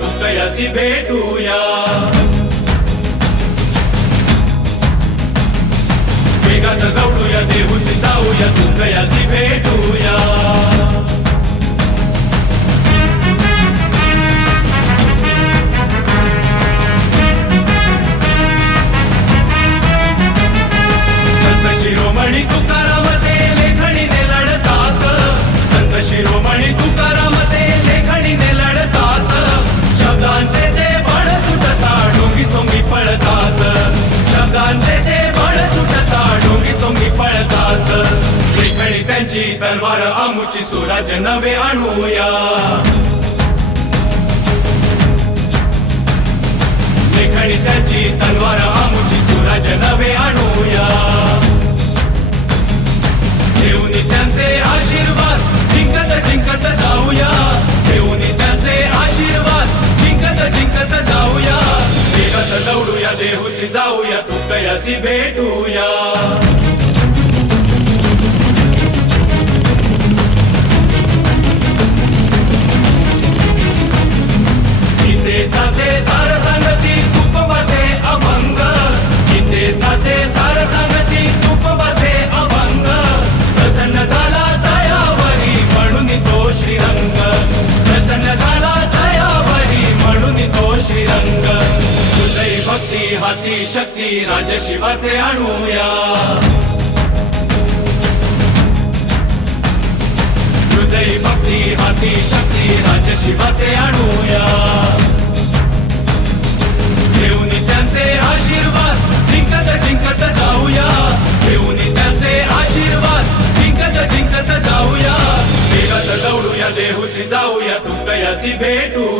तुकयासी भेटूया। वेगात दौडूया देहूसी जाऊया तुकयासी भेटूया। संत शिरोमणी तुकाराम ते लेखणीने लढतात, संत शिरोमणी तुकाराम ते लेखणीने लढतात। शब्दांचे ते बळ सुटता डोंगी सोंगी पळतात, शब्दांचे ते बळ सुटता डोंगी सोंगी पळतात। लेखणी त्यांची तलवार आमुची सुराज नवे आणूया। लेखणी त्यांची तलवार आमुची सुराज नवे आणूया। घेऊन त्यांचे आशीर्वाद जिंकत जिंकत जाऊया, घेऊन त्यांचे आशीर्वाद जिंकत जिंकत जाऊया। वेगात दौडूया देहूसी जाऊया तुकयासी भेटूया। इथे जाते सार सांगती तुकोबाचे अभंग, इथे जाते सार सांगती तुकोबाचे अभंग। प्रसन्न झाला दयावरी म्हणून तो श्रीरंग, प्रसन्न झाला दयावरी म्हणून तो श्रीरंग। हृदय भक्ती हाती शक्ती राजशिवाचे आणूया। हृदय भक्ती हाती शक्ती राजशिवाचे आणूया। घेऊन त्यांचे आशीर्वाद जिंकत जिंकत जाऊया, घेऊन त्यांचे आशीर्वाद जिंकत जिंकत जाऊया। वेगात दौडूया देहूसी जाऊया तुकयासी भेटू।